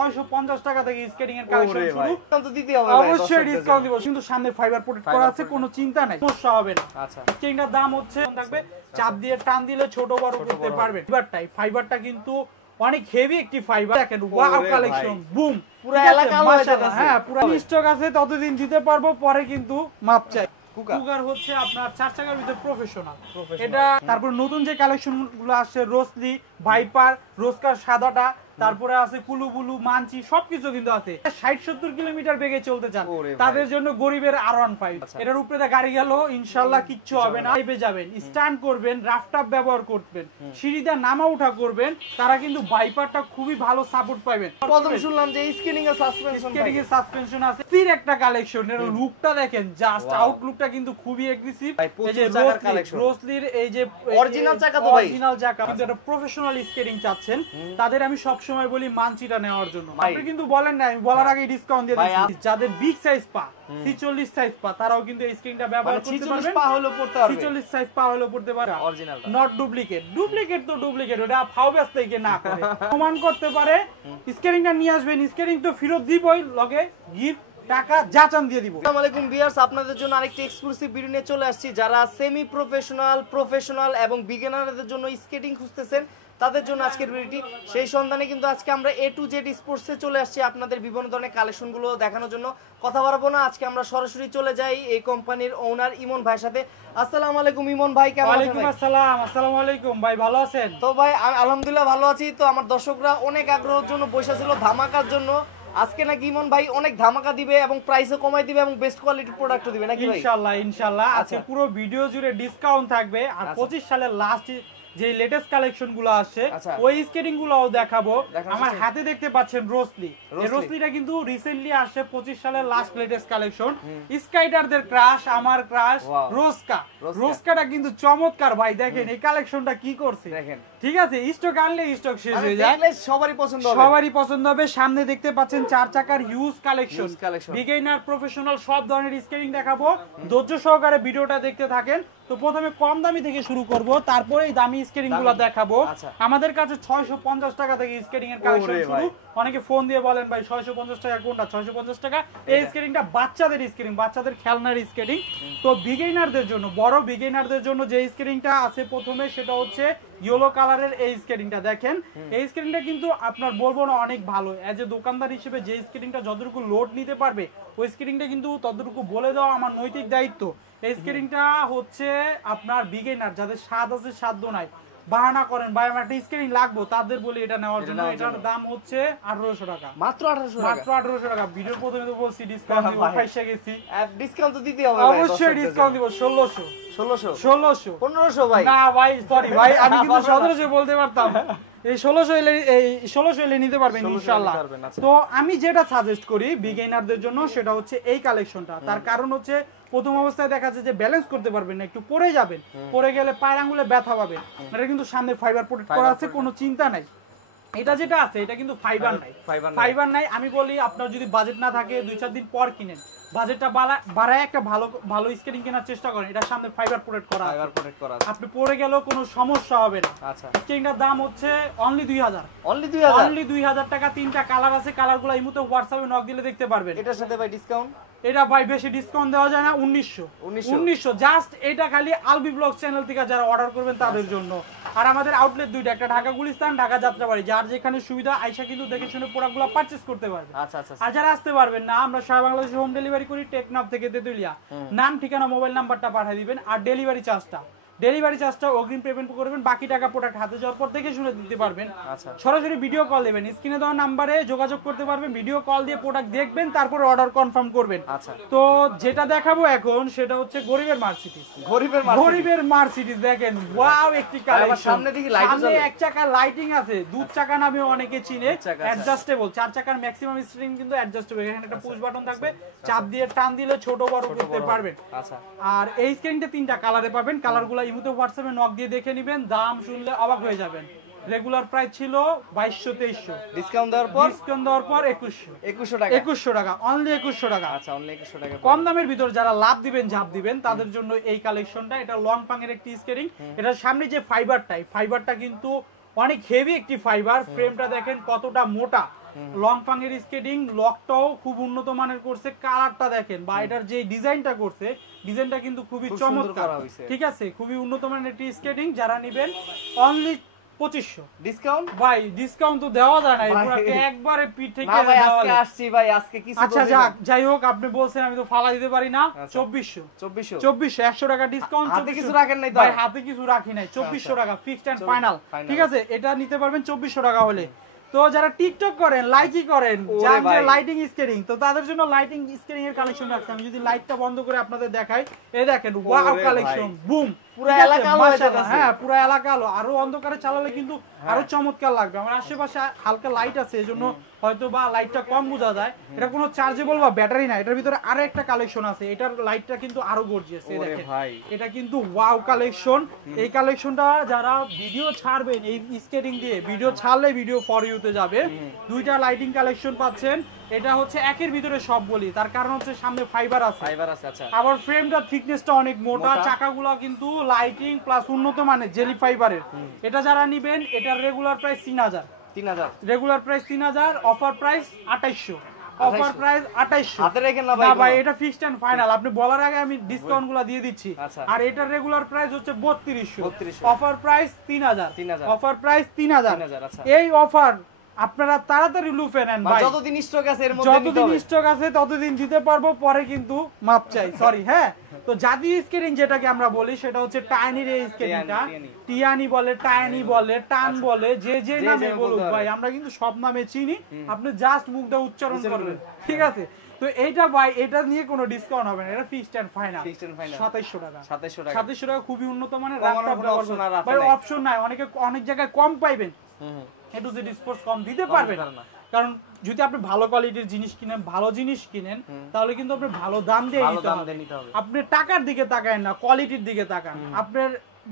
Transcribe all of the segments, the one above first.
650 টাকা থেকে স্কেটিং এর কালেকশন শুরু তো দিতে হবে ভাই অবশ্যই ডিসকাউন্ট দিব কিন্তু সামনে ফাইবার প্রোটেক্ট করা আছে কোনো চিন্তা নাই সমস্যা হবে না আচ্ছা স্কেটিংটার দাম হচ্ছে থাকবে চাপ দিয়ে টান দিলে ছোট বড় করতে পারবেন ফাইবারটা কিন্তু অনেক হেভি একটি ফাইবার দেখেন ওয়াও কালেকশন বুম পুরো এলাকা মাশাআল্লাহ হ্যাঁ পুরো স্টক আছে ততদিন দিতে পারবো পরে কিন্তু মাপ চাই কুকার হচ্ছে আপনার 4 চাকার ভিতর প্রফেশনাল এটা তারপর নতুন যে কালেকশন গুলো আসছে রোসলি ভাইপার রোস্কার সাদাটা তারপরে আছে কুলুবুলু মানচি সবকিছু কিন্তু আছে 60-70 কিলোমিটার বেগে চলতে চান তাদের জন্য গরিবের R15 এটার উপরে গাড়ি গেল ইনশাআল্লাহ কিচ্ছু হবে না লাইভে যাবেন স্ট্যান্ড করবেন রাফটপ ব্যবহার করবেন সিঁড়িতে নামা ওঠা করবেন তারা কিন্তু ভাইপারটা খুবই ভালো সাপোর্ট পাবেন প্রথম শুনলাম যে স্কেটিং এর সাসপেনশন আছে ফির একটা কালেকশন এর লুকটা দেখেন জাস্ট আউটলুকটা কিন্তু খুবই এগ্রেসিভ এই যে রোসলির এই যে অরিজিনাল চাকা তো ভাই অরিজিনাল চাকা কিন্তু এটা প্রফেশনাল স্কেটিং চাচ্ছেন তাদের আমি সব সময় বলি মানচিটা নেওয়ার জন্য আপনি কিন্তু বলেন না আমি বলার আগে ডিসকাউন্ট দিয়ে দিচ্ছি যাদের বিগ সাইজ পা 46 সাইজ পা তারাও কিন্তু এই স্ক্রিনটা ব্যবহার করতে পারবে 46 পা হলো পড়তে পারবে 46 সাইজ পা হলো পড়তে পারবে অরিজিনাল নট ডুপ্লিকেট তো ডুপ্লিকেট ওটা ফাও ব্যস্ত কি না করে প্রমাণ করতে পারে স্ক্রিনটা নিয়ে আসবেন স্ক্রিন তো ফেরত দিবই লগে গিফট টাকা যাচান দিয়ে দিব আসসালামু আলাইকুম ভিউয়ার্স আপনাদের জন্য আরেকটি এক্সক্লুসিভ ভিডিও নিয়ে চলে আসছি যারা সেমি প্রফেশনাল এবং বিগিনারদের জন্য স্কেটিং খুঁজতেছেন তাদের জন্য আজকের ভিডিওটি সেই সন্ধানে কিন্তু আজকে আমরা A to Z স্পোর্টসে চলে আসছি আপনাদের বিভিন্ন ধরনের কালেকশনগুলো দেখানোর জন্য কথা বলবো না আজকে আমরা সরাসরি চলে যাই এই কোম্পানির ওনার ইমন ভাইয়ের সাথে আসসালামু আলাইকুম ইমন ভাই কেমন আছেন ওয়ালাইকুম আসসালাম আসসালামু আলাইকুম ভাই ভালো আছেন তো ভাই আলহামদুলিল্লাহ ভালো আছি তো আমার দর্শকরা অনেক আগ্রহের জন্য বসে ছিল ধামাকার জন্য আজকে নাকি ইমন ভাই অনেক ধামাকা দিবে এবং প্রাইসও কমাই দিবে এবং বেস্ট কোয়ালিটির প্রোডাক্টও দিবে নাকি ভাই ইনশাআল্লাহ আজকে পুরো ভিডিও জুড়ে ডিসকাউন্ট থাকবে আর 25 সালের লাস্ট যে লেটেস্ট কালেকশন গুলো আসছে ওই স্কেটিং গুলোও দেখাবো আমার হাতে দেখতে পাচ্ছেন রোসলি এই রোসলিটা কিন্তু রিসেন্টলি আসছে 25 সালের লাস্ট লেটেস্ট কালেকশন স্কাইডারদের ক্রাশ আমার ক্রাশ রোস্কাটা কিন্তু চমৎকার ভাই দেখেন এই কালেকশনটা কি করছে দেখেন ঠিক আছে স্টক আনলে স্টক শেষ হয়ে যায় সবারই পছন্দ হবে সামনে দেখতে পাচ্ছেন 4 চাকার হিউজ কালেকশন বিগিনার প্রফেশনাল সব ধরনের স্কেটিং দেখাবো ধৈর্য সহকারে ভিডিওটা দেখতে থাকেন তো প্রথমে কম দামি থেকে শুরু করব তারপরে এই দামি স্কেটিং গুলো দেখাবো আমাদের কাছে 650 টাকা থেকে স্কেটিং এর কালেকশন শুরু অনেকে ফোন দিয়ে বলেন ভাই 650 টাকা কোনটা 650 টাকা এই স্কেটিংটা বাচ্চাদের স্কেটিং বাচ্চাদের খেলনার স্কেটিং তো বিগিনারদের জন্য বড় বিগিনারদের জন্য যে স্কেটিংটা আছে প্রথমে সেটা হচ্ছে ইয়েলো কালারের এই স্কেটিংটা দেখেন এই স্কেটিংটা কিন্তু আপনার বলবো না অনেক ভালো এজ এ দোকানদার হিসেবে যে স্কেটিংটা যতটুকু লোড নিতে পারবে ওই স্কেটিংটা কিন্তু ততটুকু বলে দেওয়া আমার নৈতিক দায়িত্ব এই স্কেটিংটা হচ্ছে আপনার বিগিনার যাদের স্বাদ আছে সাধ্য নাই বাহানা করেন ভাই আমার একটা স্কেটিং লাগবে তাদের বলি এটা নেওয়ার জন্য এটার দাম হচ্ছে 1800 টাকা মাত্র 1800 টাকা ভিডিওর প্রথমে তো বলছি ডিসকাউন্ট দিব পয়সা গেছি ডিসকাউন্ট তো দিতে হবে ভাই অবশ্যই ডিসকাউন্ট দিব 1600 ভাই না ভাই সরি ভাই আমি কিন্তু 1700 বলতে পারতাম এই 1600 এলে নিতে পারবেন ইনশাআল্লাহ তো আমি যেটা সাজেস্ট করি বিগিনারদের জন্য সেটা হচ্ছে এই কালেকশনটা তার কারণ হচ্ছে প্রথম অবস্থায় দেখা যাচ্ছে যে ব্যালেন্স করতে পারবেন না একটু পড়ে যাবেন পড়ে গেলে পায়ের আঙ্গুলে ব্যথা পাবেন এটা কিন্তু সামনে ফাইবার প্রোটেক্ট করা আছে কোনো চিন্তা নাই এটা যেটা আছে এটা কিন্তু ফাইবার নাই আমি বলি আপনার যদি বাজেট না থাকে 2-4 দিন পর কিনেন বাজেটটা বাড়ায় একটা ভালো স্কেটিং কেনার চেষ্টা করেন এটা সামনে ফাইবার প্রোটেক্ট করা আপনি পড়ে গেলেও কোনো সমস্যা হবে না আচ্ছা স্কেটিংটার দাম হচ্ছে অনলি 2000 টাকা তিনটা কালার আছে কালারগুলো এই মুহূর্তে হোয়াটসঅ্যাপে নক দিলে দেখতে পারবেন এটার সাথে ভাই ডিসকাউন্ট এটা ভাই বেশি ডিসকাউন্ট দেওয়া যায় না 1900 জাস্ট এটা খালি আলবি ব্লগ চ্যানেল থেকে যারা অর্ডার করবেন তাদের জন্য আর আমাদের আউটলেট দুইটা একটা ঢাকা গুলিস্তান ঢাকা যাত্রাবাড়ি যার যেখানে সুবিধা আইসা কিন্তু দেখে শুনে প্রোডাক্টগুলো পারচেজ করতে পারবে আচ্ছা আর যারা আসতে পারবেন না আমরা সারা বাংলাদেশে হোম ডেলিভারি করি টেকনাফ থেকে তেতুলিয়া নাম ঠিকানা মোবাইল নাম্বারটা পাঠিয়ে দিবেন আর ডেলিভারি চার্জটা অগ্রিম পেমেন্ট করবেন বাকি টাকা প্রোডাক্ট হাতে যাওয়ার পর দেখে শুনে দিতে পারবেন আচ্ছা সরাসরি ভিডিও কল দিবেন স্ক্রিনে দেওয়া নম্বরে যোগাযোগ করতে পারবেন ভিডিও কল দিয়ে প্রোডাক্ট দেখবেন তারপর অর্ডার কনফার্ম করবেন আচ্ছা তো যেটা দেখাবো এখন সেটা হচ্ছে গরিবের মার্সিডিজ দেখেন ওয়াও একটি কালেকশন সামনে দেখি সামনে এক চাকা লাইটিং আছে দুই চাকা নামে অনেকে চিনে অ্যাডজাস্টেবল 4 চাকার ম্যাক্সিমাম স্টিয়ারিং কিন্তু অ্যাডজাস্টেবল এখানে একটা পুশ বাটন থাকবে চাপ দিয়ে টান দিলে ছোট বড় করতে পারবেন আচ্ছা আর এই স্ক্রিনটা তিনটা কালারে পাবেন কালারগুলো ইমুতে হোয়াটসঅ্যাপে নক দিয়ে দেখে নেবেন দাম শুনলে অবাক হয়ে যাবেন রেগুলার প্রাইস ছিল 2200-2300 ডিসকাউন্ট দেওয়ার পর 2100 টাকা অনলি 2100 টাকা আচ্ছা অনলি 2100 টাকা কম দামের ভিতর যারা লাভ দিবেন ঝাপ দিবেন তাদের জন্য এই কালেকশনটা এটা লং পাঙের একটি স্কেটিং এটার সামনে যে ফাইবারটা কিন্তু অনেক হেভি একটি ফাইবার ফ্রেমটা দেখেন কতটা মোটা লং পাঙের স্কেটিং, লকটাও খুব উন্নত মানের করছে, কালারটা দেখেন বা এটার যে ডিজাইনটা করছে, ডিজাইনটা কিন্তু খুবই চমৎকার, ঠিক আছে, খুবই উন্নত মানের একটি স্কেটিং। যারা নেবেন অনলি 2500 ডিসকাউন্ট ভাই, ডিসকাউন্ট তো দেওয়া যায় না, পুরো একবারে পিঠ থেকে না ভাই আজকে আসছি ভাই, আজকে কিছু আচ্ছা যাই হোক, আপনি বলছেন আমি তো ফালা দিতে পারি না। 2400 100 টাকা ডিসকাউন্ট, হাতে কিছু রাখেন নাই তো ভাই, হাতে কিছু রাখি নাই, 2400 টাকা ফিক্সড এন্ড ফাইনাল, ঠিক আছে, এটা নিতে পারবেন 2400 টাকা হলে। তো যারা টিকটক করেন, লাইকই করেন, জানেন লাইটিং স্কেটিং, তো তাদের জন্য লাইটিং স্কেটিং এর কালেকশন রাখছি। আমি যদি লাইটটা বন্ধ করে আপনাদের দেখাই, এই দেখেন ওয়াও কালেকশন, বুম, পুরো এলাকা আলো হয়ে যাচ্ছে। হ্যাঁ, পুরো এলাকা আলো, আরো অন্ধকারে চালালে কিন্তু আরো চমৎকার লাগবে। আমার আশেপাশে হালকা লাইট আছে, এজন্য হয়তো বা লাইটটা কম বোঝা যায়। এটা কোনো চার্জেবল বা ব্যাটারি না, এটার ভিতরে আরো একটা কালেকশন আছে, এটার লাইটটা কিন্তু আরো গর্জিয়াস। এই দেখেন এটা কিন্তু ওয়াও কালেকশন। এই কালেকশনটা যারা ভিডিও ছাড়বেন এই স্কেটিং দিয়ে, ভিডিও ছাড়লে ভিডিও ফর ইউতে যাবে। দুইটা লাইটিং কালেকশন পাচ্ছেন, এটা হচ্ছে একের ভিতরে সব বলি, তার কারণ হচ্ছে সামনে ফাইবার আছে। আচ্ছা, আবার ফ্রেমটা থিকনেসটা অনেক মোটা, চাকাগুলো কিন্তু লাইটিং প্লাস উন্নত মানের জেলি ফাইবারের। এটা যারা নেবেন, এটার regular price 3000, regular price 3000, offer price 2800, offer price 2800। হাতে রাখেন না ভাই, না ভাই, এটা ফিক্সড এন্ড ফাইনাল, আপনি বলার আগে আমি ডিসকাউন্টগুলো দিয়ে দিচ্ছি। আর এটার রেগুলার প্রাইস হচ্ছে 3200, অফার প্রাইস 3000, অফার প্রাইস 3000। এই অফার আপনারা তাড়াতাড়ি লুফে নেন ভাই, যতদিন স্টক আছে এর মধ্যে যতদিন স্টক আছে ততদিন দিতে পারবো, পরে কিন্তু মাপ চাই, সরি। হ্যাঁ, তো জাতীয় স্কেটিং যেটাকে আমরা বলি সেটা হচ্ছে টাইনির এই স্কেটিংটা, টিয়ানি বলে, টাইনি বলে, টান বলে, যে নামে বলুক ভাই, আমরা কিন্তু সব নামে চিনি, আপনি জাস্ট মুখটা উচ্চারণ করবেন, ঠিক আছে। তো এইটা ভাই, এটা নিয়ে কোনো ডিসকাউন্ট হবে না, এটা ফিক্সড এন্ড ফাইনাল 2700 টাকা, 2700 টাকা, খুবই উন্নত মানের। ভাই অপশন নাই, অনেক জায়গায় কম পাইবেন, এটু যে স্পোর্টস কম দিতে পারবেন না, কারণ যদি আপনি ভালো কোয়ালিটির জিনিস কিনেন, ভালো জিনিস কিনেন, তাহলে কিন্তু আপনি ভালো দাম দিয়ে নিতে হবে। আপনি টাকার দিকে তাকায়েন না, কোয়ালিটির দিকে তাকান। আপনার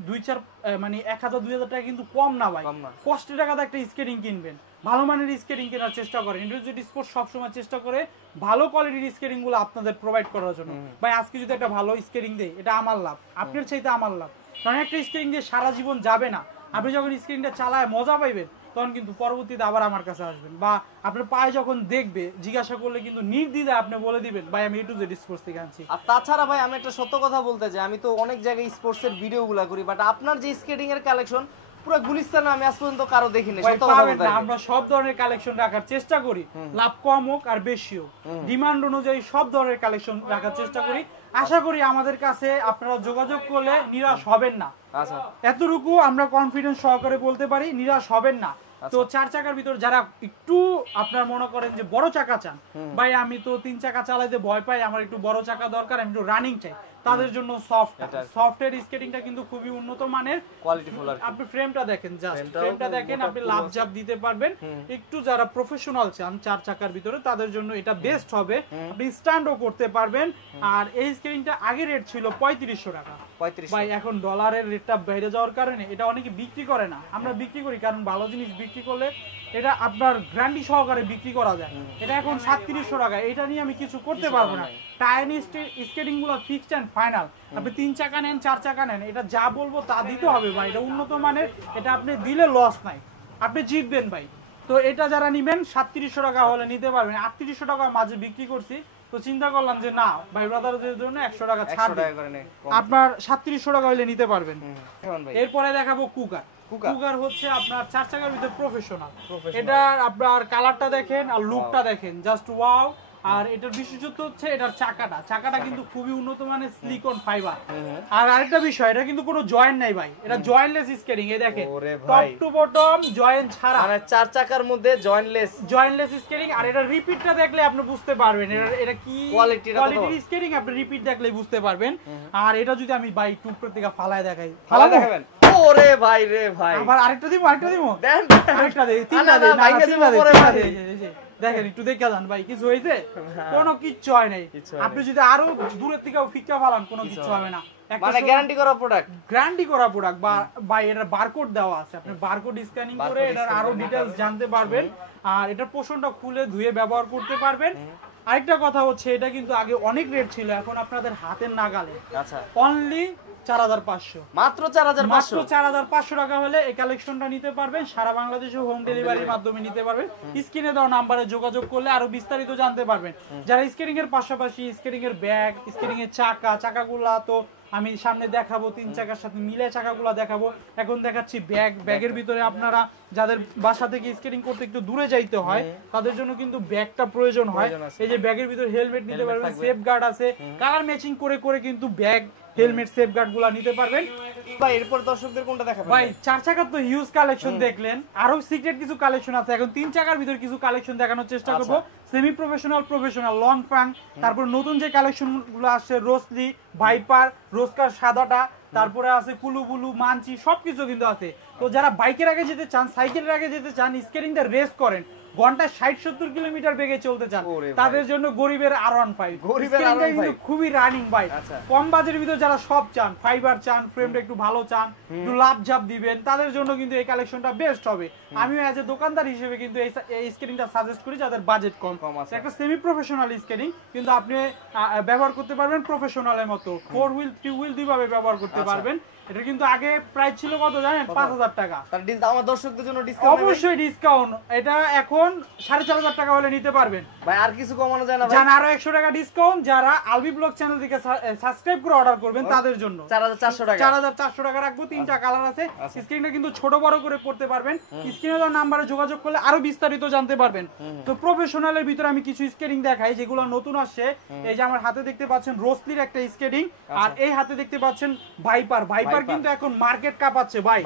2-4 মানে 1000-2000 টাকা কিন্তু কম না ভাই, কষ্টের টাকাতে একটা স্কেটিং কিনবেন, ভালো মানের স্কেটিং কেনার চেষ্টা করেন। ইন্ডিভিজুয়াল স্পোর্টস সবসময় চেষ্টা করে ভালো কোয়ালিটির স্কেটিং গুলো আপনাদের প্রোভাইড করার জন্য। ভাই আজকে যদি একটা ভালো স্কেটিং দেয়, এটা আমার লাভ, আপনার চাইতে আমার লাভ, কারণ একটা স্কেটিং দিয়ে সারা জীবন যাবে না। আপনি যখন স্কেটিংটা চালায় মজা পাইবেন, তখন কিন্তু পরবর্তীতে আবার আমার কাছে আসবেন, বা আপনার পায়ে যখন দেখবে, জিজ্ঞাসা করলে কিন্তু নির্দ্বিধায় আপনি বলে দিবেন ভাই আমি A to Z স্পোর্টস থেকে আনছি। আর তাছাড়া ভাই আমি একটা সত্য কথা বলতে চাই, আমি তো অনেক জায়গায় স্পোর্টস এর ভিডিওগুলো করি, বাট আপনার যে স্কেটিং এর কালেকশন পুরো গুলিস্তানে আমি আজ পর্যন্ত কারো দেখিনি। সত্য কথা বলতে আমরা সব ধরনের কালেকশন রাখার চেষ্টা করি, লাভ কম হোক আর বেশি হোক, ডিমান্ড অনুযায়ী সব ধরনের কালেকশন রাখার চেষ্টা করি। আশা করি আমাদের কাছে আপনারা যোগাযোগ করলে নিরাশ হবেন না। আচ্ছা, এতটুকু আমরা কনফিডেন্স সহকারে বলতে পারি, নিরাশ হবেন না। তো 4 চাকার ভিতর যারা একটু আপনার মনে করেন যে বড় চাকা চান, ভাই আমি তো 3 চাকা চালাইতে ভয় পাই, আমার একটু বড় চাকা দরকার, আমি একটু রানিং চাই, তাদের জন্য সফটের স্কেটিংটা কিন্তু খুবই উন্নত মানের, কোয়ালিটিফুল। আপনি ফ্রেমটা দেখেন, জাস্ট ফ্রেমটা দেখেন, আপনি লাভ জাপ দিতে পারবেন। একটু যারা প্রফেশনাল চান 4 চাকার ভিতরে, তাদের জন্য এটা বেস্ট হবে, আপনি স্ট্যান্ডও করতে পারবেন। আর এই স্কেটিংটা আগে রেট ছিল 3500 টাকা, ভাই এখন ডলারের রেটটা বেড়ে যাওয়ার কারণে এটা অনেকে বিক্রি করে না, আমরা বিক্রি করি, কারণ ভালো জিনিস বিক্রি করলে এটা আপনার গ্যারান্টি সহকারে বিক্রি করা যায়। এটা এখন 3700 টাকা, এটা নিয়ে আমি কিছু করতে পারবো না। টাইনি স্কেটিং গুলো ফিক্সড এন্ড ফাইনাল, আপনি 3 চাকা নেন 4 চাকা নেন, এটা যা বলবো তা দিতে হবে ভাই, এটা উন্নত মানের, এটা আপনি দিলে লস নাই, আপনি জিতবেন ভাই। তো এটা যারা নিবেন 3700 টাকা হলে নিতে পারবেন, 3800 টাকা মাঝে বিক্রি করছি, তো চিন্তা করলাম যে না ভাই ব্রাদারদের জন্য 100 টাকা ছাড় আপনার 3700 টাকা হলে নিতে পারবেন। এরপরে দেখাবো কুকার। কুকার হচ্ছে আপনার 4 চাকার ভিতর প্রফেশনাল, এটা আপনার কালারটা দেখেন আর লুকটা দেখেন, জাস্ট ওয়াও। আর এটার বিশেষত্ব হচ্ছে এটার চাকাটা কিন্তু খুবই উন্নত মানের সিলিকন ফাইবার। আর আরেকটা বিষয়, এটা কিন্তু কোনো জয়েন্ট নাই ভাই, এটা জয়েন্টলেস স্কেটিং। এই দেখেন টপ টু বটম জয়েন্ট ছাড়া, মানে 4 চাকার মধ্যে জয়েন্টলেস স্কেটিং। আর এটা রিপিটটা দেখলে আপনি বুঝতে পারবেন এটা কি কোয়ালিটির স্কেটিং, আপনি রিপিট দেখলে বুঝতে পারবেন। আর এটা যদি আমি বাই টুকরো থেকে ফালায় দেখাই, ফালা দেখাবেন, ওরে ভাই রে ভাই, আবার আরেকটা দিব দেন, আরেকটা দেই, তিনটা দেই, দেখেন একটু দেখা যান ভাই, কিছু হয়েছে? কোনো কিচ্ছু হয় নাই। আপনি যদি আরো দূরের থেকে ফিক্কা ফালান, কোনো কিছু হবে না, মানে গ্যারান্টি করা প্রোডাক্ট। বা ভাই এটার বারকোড দেওয়া আছে, আপনি বারকোড স্ক্যানিং করে এটার আরো ডিটেইলস জানতে পারবেন। আর এটার পোষণটা খুলে ধুয়ে ব্যবহার করতে পারবেন, আরেকটা কথা হচ্ছে এটা কিন্তু আগে অনেক রেট ছিল, এখন আপনাদের হাতের নাগালে। আচ্ছা, অনলি 4500, মাত্র 4500, মাত্র 4500 টাকা হলে এই কালেকশনটা নিতে পারবেন। সারা বাংলাদেশে হোম ডেলিভারির মাধ্যমে নিতে পারবেন। স্ক্রিনে দেওয়া নাম্বারে যোগাযোগ করলে আরো বিস্তারিত জানতে পারবেন। যারা স্কেটিং এর পাশাপাশি স্কেটিং এর ব্যাগ, স্কেটিং এর চাকাগুলা তো আমি সামনে দেখাবো, 3 চাকার সাথে মিলে চাকাগুলা দেখাবো। এখন দেখাচ্ছি ব্যাগের ভিতরে আপনারা যাদের বাসা থেকে স্কেটিং করতে একটু দূরে যাইতে হয় তাদের জন্য কিন্তু ব্যাগটা প্রয়োজন হয়। এই যে ব্যাগের ভিতরে হেলমেট নিতে পারবেন, সেফ গার্ড আছে, কালার ম্যাচিং করে করে কিন্তু ব্যাগ, হেলমেট, সেফ গার্ড গুলা নিতে পারবেন। ভাই এরপর দর্শকদের কোনটা দেখাবেন? ভাই 4 চাকার তো হিউজ কালেকশন দেখলেন, আরো সিক্রেট কিছু কালেকশন আছে। এখন 3 চাকার ভিতর কিছু কালেকশন দেখানোর চেষ্টা করব। সেমি প্রফেশনাল, প্রফেশনাল, লং ফ্রাং, তারপর নতুন যে কালেকশন গুলো আসছে রোসলি, ভাইপার, রোস্কার সাদাটা, তারপরে আছে কুলু বুলু, মানচি, সবকিছু কিন্তু আছে। তো যারা বাইকের আগে যেতে চান, সাইকেলের আগে যেতে চান, স্কেটিং দা রেস করেন, ঘন্টায় 60-70 কিলোমিটার বেগে চলতে চান, তাদের জন্য গরিবের R15 খুবই রানিং বাইক। কম বাজেটের ভিতরে যারা সব চান, ফাইবার চান, ফ্রেমটা একটু ভালো চান, একটু লাভ ঝাপ দিবেন, তাদের জন্য কিন্তু এই কালেকশনটা বেস্ট হবে। আমিও এজ এ দোকানদার হিসেবে কিন্তু এই স্কেটিংটা সাজেস্ট করি যাদের বাজেট কম আছে। একটা সেমি প্রফেশনাল স্কেটিং কিন্তু আপনি ব্যবহার করতে পারবেন প্রফেশনালের মতো, 4 হুইল 3 হুইল দুইভাবে ব্যবহার করতে পারবেন। এটা কিন্তু আগে প্রাইস ছিল কত জানেন? 5000 টাকা। আমার দর্শকদের জন্য ডিসকাউন্ট? অবশ্যই ডিসকাউন্ট। এটা এখন 4500 টাকা হলে নিতে পারবেন। ভাই আর কিছু কমানো যায় না ভাই? জান আরো 100 টাকা ডিসকাউন্ট যারা আলবি ব্লগ চ্যানেল থেকে সাবস্ক্রাইব করে অর্ডার করবেন তাদের জন্য 4400 টাকা। 4400 টাকা রাখবো। 3টা কালার আছে, স্ক্রিনটা কিন্তু ছোট বড় করে করতে পারবেন। স্ক্রিনে দেওয়া নম্বরে যোগাযোগ করলে আরো বিস্তারিত জানতে পারবেন। তো প্রফেশনালের ভিতরে আমি কিছু স্কেটিং দেখাই যেগুলো নতুন আসছে। এই যে আমার হাতে দেখতে পাচ্ছেন রোসলির একটা স্কেটিং, আর এই হাতে দেখতে পাচ্ছেন ভাইপার কিন্তু এখন মার্কেট কাঁপাচ্ছে ভাই।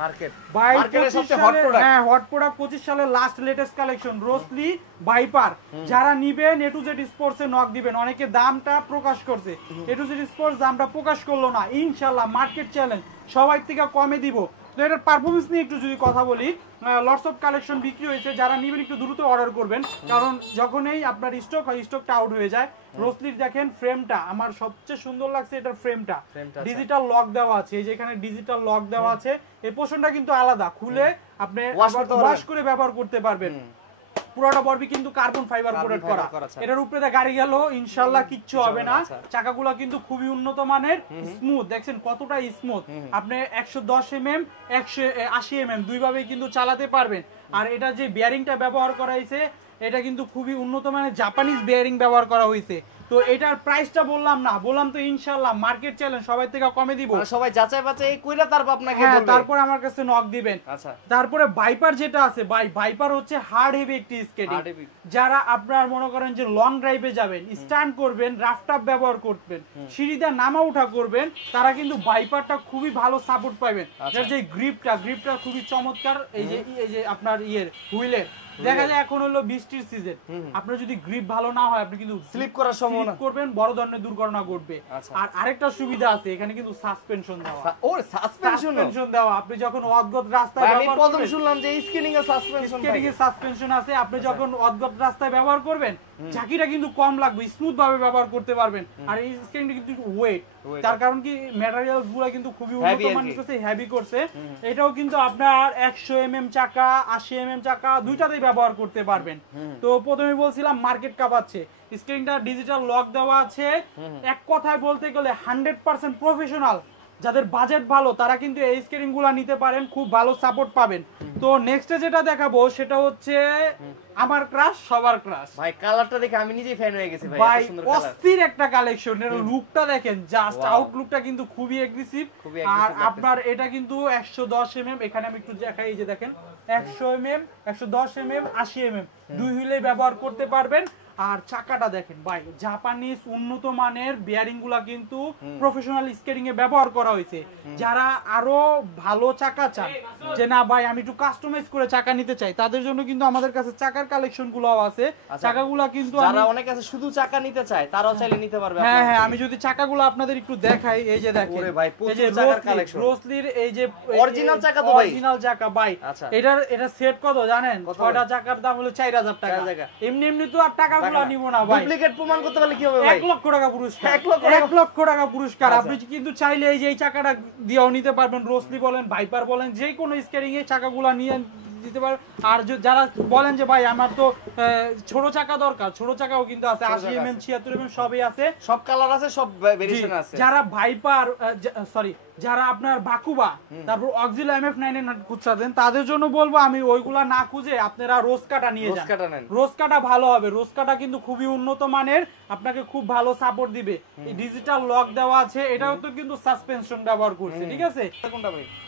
মার্কেটের সবচেয়ে হট প্রোডাক্ট। হ্যাঁ, হট প্রোডাক্ট 25 সালের লাস্ট লেটেস্ট কালেকশন রোসলি ভাইপার। যারা নিবেন এ টু জেড স্পোর্টসে নক দিবেন। অনেকে দামটা প্রকাশ করছে, এ টু জেড স্পোর্টস দামটা প্রকাশ করলো না। ইনশাআল্লাহ মার্কেট চ্যালেঞ্জ, সবাই থেকে কমে দিব। তো এটার পারফরমেন্স নিয়ে একটু যদি কথা বলি, লটস অফ কালেকশন বিক্রি হয়েছে, যারা নিবেন একটু দ্রুত অর্ডার করবেন, কারণ যখনই আপনার স্টক হয় স্টকটা আউট হয়ে যায়। রোসলির দেখেন ফ্রেমটা আমার সবচেয়ে সুন্দর লাগছে, এটার ফ্রেমটা ডিজিটাল লক দেওয়া আছে। এই যে এখানে ডিজিটাল লক দেওয়া আছে, এই পোর্শনটা কিন্তু আলাদা, খুলে আপনি ওয়াশ করে ব্যবহার করতে পারবেন। পুরোটা বডি কিন্তু কার্বন ফাইবার কোটেড করা। এটার উপরে গাড়ি গেল ইনশাআল্লাহ কিচ্ছু হবে না। চাকাগুলো কিন্তু খুবই উন্নত মানের, স্মুথ, দেখছেন কতটা স্মুথ। আপনি 110 mm 180 mm দুইভাবেই কিন্তু চালাতে পারবেন। আর এটা যে বিয়ারিংটা ব্যবহার করা হয়েছে এটা কিন্তু খুবই উন্নত মানের জাপানিজ বিয়ারিং ব্যবহার করা হয়েছে। তো এটার প্রাইসটা বললাম না, বললাম তো ইনশাআল্লাহ মার্কেট চ্যালেঞ্জ, সবাই থেকে কমে দিব। সবাই যাচাই বাছাই কইরা তারপর আপনাকে বলবে, তারপর আমার কাছে নক দিবেন। আচ্ছা, তারপরে ভাইপার যেটা আছে ভাই, ভাইপার হচ্ছে হার্ড হেভি একটি স্কেটিং। যারা আপনার মনে করেন যে লং ড্রাইভে যাবেন, স্ট্যান্ড করবেন, রাফটাপ ব্যবহার করবেন, সিঁড়িতে নামা উঠা করবেন, তারা কিন্তু ভাইপারটা খুবই ভালো সাপোর্ট পাবেন। এর যে গ্রিপটা খুবই চমৎকার। এই যে আপনার হুইলের দেখা যায় এখন হলো বৃষ্টির সিজন, আপনার যদি গ্রিপ ভালো না হয় আপনি কিন্তু স্লিপ করার সম্ভাবনা করবেন, বড় ধরনের দুর্ঘটনা ঘটবে। আর আরেকটা সুবিধা আছে, এখানে কিন্তু সাসপেনশন দেওয়া। ও সাসপেনশন দেওয়া, আপনি যখন অদ্ভুত রাস্তায় আমি প্রথম শুনলাম যে স্কেটিং এ সাসপেনশন আছে। আপনি যখন অদ্ভুত রাস্তায় ব্যবহার করবেন ঝাঁকিটা কিন্তু কম লাগবে, স্মুথ ভাবে ব্যবহার করতে পারবেন। আর এই স্কেটিংটা কিন্তু ওয়েট, তার কারণ কি ম্যাটেরিয়ালস গুলো কিন্তু খুবই উন্নত মানের করছে, হেভি করছে। এটাও কিন্তু আপনার 100 mm চাকা 80 mm চাকা দুইটাতেই ব্যবহার করতে পারবেন। তো প্রথমে বলছিলাম মার্কেট কাঁপাচ্ছে, স্ক্রিনটা ডিজিটাল লক দেওয়া আছে। এক কথায় বলতে গেলে 100% প্রফেশনাল। যাদের বাজেট ভালো তারা কিন্তু এই স্কেটিং গুলা নিতে পারেন, খুব ভালো সাপোর্ট পাবেন। তো নেক্সটে যেটা দেখাবো সেটা হচ্ছে আমার ক্রাশ, সবার ক্রাশ। ভাই কালারটা দেখে আমি নিজেই ফ্যান হয়ে গেছি ভাই, এত সুন্দর কালার, অস্থির একটা কালেকশন। এর লুকটা দেখেন, জাস্ট আউটলুকটা কিন্তু খুবই এগ্রেসিভ। আর আপনার এটা কিন্তু 110 mm, এখানে আমি একটু দেখাই, এই যে দেখেন 100 mm 110 mm 80 mm দুই হুইলে ব্যবহার করতে পারবেন। আর চাকাটা দেখেন ভাই, জাপানিজ উন্নত মানের বিয়ারিং গুলা কিন্তু প্রফেশনাল স্কেটিং এ ব্যবহার করা হয়েছে। যারা আরো ভালো চাকা চান, যে না ভাই আমি একটু কাস্টমাইজ করে চাকা নিতে চাই, তাদের জন্য কিন্তু আমাদের কাছে চাকার কালেকশন গুলো আছে। চাকাগুলো কিন্তু যারা অনেক আছে শুধু চাকা নিতে চায় তারাও চাইলে নিতে পারবে। হ্যাঁ, আমি যদি চাকাগুলো আপনাদের একটু দেখাই, এই যে দেখেন, ওরে ভাই প্রচুর চাকার কালেকশন। রোসলির এই যে অরিজিনাল চাকা তো ভাই, অরিজিনাল চাকা ভাই। এটা সেট কত জানেন? 6টা চাকার দাম হলো 4000 টাকা। এমনি তো আর টাকাগুলো নিব না ভাই, ডুপ্লিকেট প্রমাণ করতে পারলে কি হবে ভাই? 1 লক্ষ টাকা পুরস্কার, 1 লক্ষ টাকা পুরস্কার। আপনি কিন্তু চাইলে এই যে এই চাকাটা দিয়েও নিতে পারবেন, রোসলি বলেন, ভাইপার বলেন, যে কোনো স্কেটিং এর চাকাগুলো নিয়ে দিতে পারবে। আর যারা বলেন যে ভাই আমার তো ছোট চাকা দরকার, ছোট চাকাও কিন্তু আছে, 80 mm 76 mm সবই আছে, সব কালার আছে, সব ভেরিয়েশন আছে। যারা ভাইপার সরি যারা আপনার বাকুবা তারপর অক্সিলা MF9 খুঁজতে দেন তাদের জন্য বলবো আমি ওইগুলা না খুঁজে আপনারা রোজ কাটা নিয়ে যান। রোজ কাটা ভালো হবে, রোজ কাটা কিন্তু খুবই উন্নত মানের, আপনাকে খুব ভালো সাপোর্ট দিবে। ডিজিটাল লক দেওয়া আছে, এটাও তো কিন্তু সাসপেনশন ব্যবহার করছে, ঠিক আছে।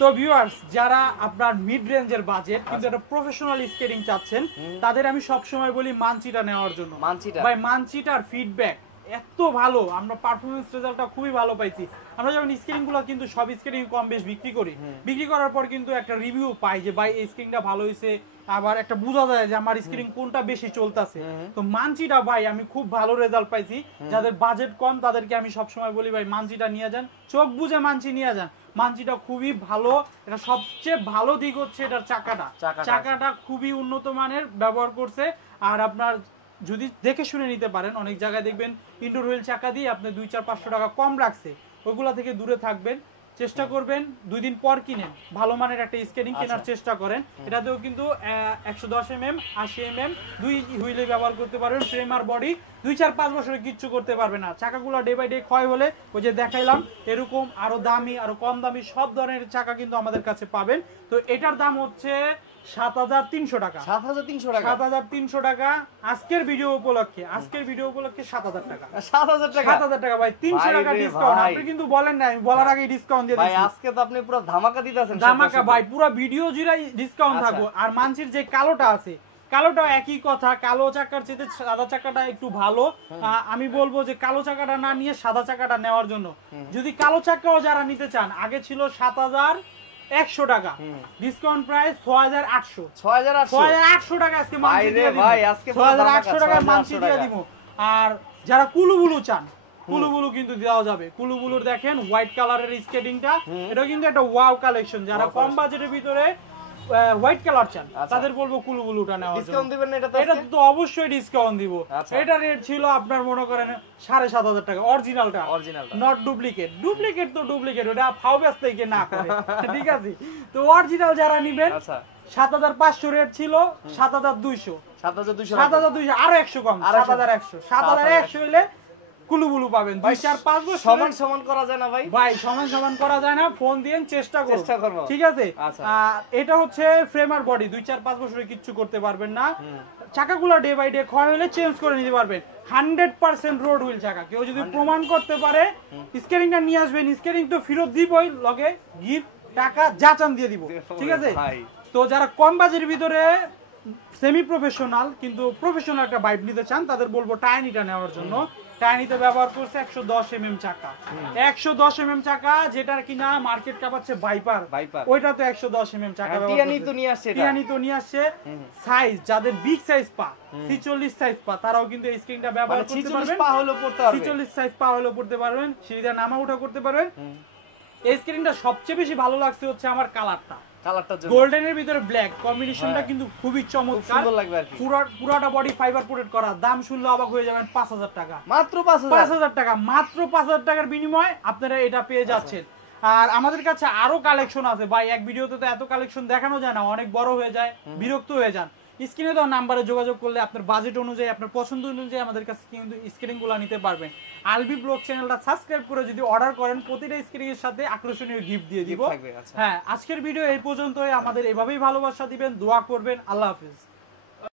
তো ভিউয়ার্স যারা আপনার মিড রেঞ্জের বাজেট কিন্তু একটা প্রফেশনাল স্কেটিং চাচ্ছেন তাদের আমি সব সময় বলি মানচিটা নেওয়ার জন্য। ভাই মানচিটার ফিডব্যাক এত ভালো, আমরা পারফরমেন্স রেজাল্টটা খুবই ভালো পাইছি। আমরা যখন স্কেটিং গুলো কিন্তু সব স্কেটিং কম বেশ বিক্রি করি, বিক্রি করার পর কিন্তু একটা রিভিউ পাই যে ভাই এই স্কেটিংটা ভালো হয়েছে, আবার একটা বোঝা যায় যে আমার স্কেটিং কোনটা বেশি চলতেছে। তো মানচিটা ভাই আমি খুব ভালো রেজাল্ট পাইছি। যাদের বাজেট কম তাদেরকে আমি সবসময় বলি ভাই মানচিটা নিয়ে যান, চোখ বুঝে মানচি নিয়ে যান। মানচিটা খুবই ভালো, এটা সবচেয়ে ভালো দিক হচ্ছে এটার চাকাটা খুবই উন্নত মানের ব্যবহার করছে। আর আপনার যদি দেখে শুনে নিতে পারেন, অনেক জায়গায় দেখবেন ইনডোর হুইল চাকা দিয়ে আপনি 200-500 টাকা কম রাখছে, ওইগুলা থেকে দূরে থাকবেন, চেষ্টা করবেন 2 দিন পর কিনেন, ভালো মানের একটা স্কেটিং কেনার চেষ্টা করেন। এটাতেও কিন্তু 110 mm 80 mm দুই হুইলে ব্যবহার করতে পারবেন, ফ্রেম আর বডি 2-4-5 বছরে কিচ্ছু করতে পারবে না। চাকাগুলো ডে বাই ডে ক্ষয় হলে ওই যে দেখাইলাম এরকম আরো দামি আরো কম দামি সব ধরনের চাকা কিন্তু আমাদের কাছে পাবেন। তো এটার দাম হচ্ছে 7,300 টাকা। 7,300 টাকা আজকের ভিডিও উপলক্ষে, 7,000 টাকা। 7,000 টাকা ভাই, 300 টাকা ডিসকাউন্ট। আপনি কিন্তু বলেন না, আমি বলার আগেই ডিসকাউন্ট দিয়ে দিয়েছি। ভাই আজকে তো আপনি পুরো ধামাকা দিতেছেন। ধামাকা ভাই, পুরো ভিডিও জুড়েই ডিসকাউন্ট থাকবে। আর মানচির যে কালোটা আছে, কালোটা একই কথা, কালো চাকার চেয়ে সাদা চাকাটা একটু ভালো। আমি বলবো যে কালো চাকাটা না নিয়ে সাদা চাকাটা নেওয়ার জন্য। যদি কালো চাকাও যারা নিতে চান, আগে ছিল 7,100 টাকা, ডিসকাউন্ট প্রাইস 6,800 টাকা আজকে মানচি দিয়ে দিব। 6,800 টাকা মানচি দিয়ে দিব। আর যারা কুলুবুলু চান, কুলুবুলু কিন্তু দেওয়া যাবে। কুলুবুলুর দেখেন হোয়াইট কালারের স্কেটিংটা, এটা কিন্তু একটা ওয়াও কালেকশন। যারা কম বাজেটের ভিতরে হোয়াইট কালার চান তাদের বলবো কুলুবুলুটা নেওয়ার জন্য। ডিসকাউন্ট দিবেন না? এটা তো অবশ্যই ডিসকাউন্ট দিব। এটা রেট ছিল আপনার মনে করেন 7,500 টাকা অরিজিনালটা, নট ডুপ্লিকেট। ডুপ্লিকেট তো ডুপ্লিকেট, ওটা ফাও ব্যস্ত থেকে না করে, ঠিক আছে। তো অরিজিনাল যারা নেবেন 7,500 রেট ছিল, 7,200 আরো 100 কম, 7,100 হইলে কুলুবুলু পাবেন। 2-4-5 বছর সমান সমান করা যায় না ভাই? ভাই সমান সমান করা যায় না, ফোন দিয়ে চেষ্টা করব, ঠিক আছে। এটা হচ্ছে ফ্রেম আর বডি, 2-4-5 বছরে কিচ্ছু করতে পারবেন না। চাকাগুলো ডে বাই ডে ক্ষয় হলে চেঞ্জ করে নিতে পারবেন। 100% রোড হুইল চাকা। কেউ যদি প্রমাণ করতে পারে স্কেটিংটা নিয়ে আসবেন, স্কেটিং তো ফেরত দিবই, লগে গিফট টাকা যা চান দিয়ে দিব, ঠিক আছে। তো যারা কম বাজেটের ভিতরে সেমি প্রফেশনাল কিন্তু প্রফেশনাল একটা বাইক নিতে চান তাদের বলবো টাইনিটা নেওয়ার জন্য। টাইনিতে ব্যবহার করছে 110 mm চাকা, 110 mm চাকা, যেটার কিনা মার্কেট ক্যাপ আছে ভাইপার, ওইটা তো 110 mm চাকা। টিয়ানি তো নিয়ে আসছে। সাইজ যাদের বিগ সাইজ পা, 46 সাইজ পা, তারাও কিন্তু এই স্কেটিংটা ব্যবহার করতে পারবেন। 46 সাইজ পা হলো পড়তে পারবেন, সিঁড়িতে নামা ওঠা করতে পারবেন। এই স্কেটিংটা সবচেয়ে বেশি ভালো লাগছে হচ্ছে আমার কালারটা, গোল্ডেনের ভিতরে ব্ল্যাক কম্বিনেশনটা কিন্তু খুবই চমৎকার, সুন্দর লাগবে আর কি। পুরাটা বডি ফাইবার কোটেড করা। দাম শুনলে অবাক হয়ে যাবেন, 5,000 টাকা, মাত্র 5,000 টাকা, মাত্র 5,000 টাকার বিনিময়ে আপনারা এটা পেয়ে যাচ্ছেন। আর আমাদের কাছে আরো কালেকশন আছে ভাই, এক ভিডিওতে তো এত কালেকশন দেখানো যায় না, অনেক বড় হয়ে যায়, বিরক্ত হয়ে যান। স্ক্রিনে দেওয়া নাম্বারে যোগাযোগ করলে আপনার বাজেট অনুযায়ী, আপনার পছন্দ অনুযায়ী আমাদের কাছে কিন্তু স্কেটিংগুলো নিতে পারবেন। আলবি ব্লগ চ্যানেলটা সাবস্ক্রাইব করে যদি অর্ডার করেন, প্রতিটা স্কেটিং এর সাথে আকর্ষণীয় গিফট দিয়ে দিব। হ্যাঁ, আজকের ভিডিও এই পর্যন্তই। আমাদের এভাবেই ভালোবাসা দিবেন, দোয়া করবেন। আল্লাহ হাফেজ।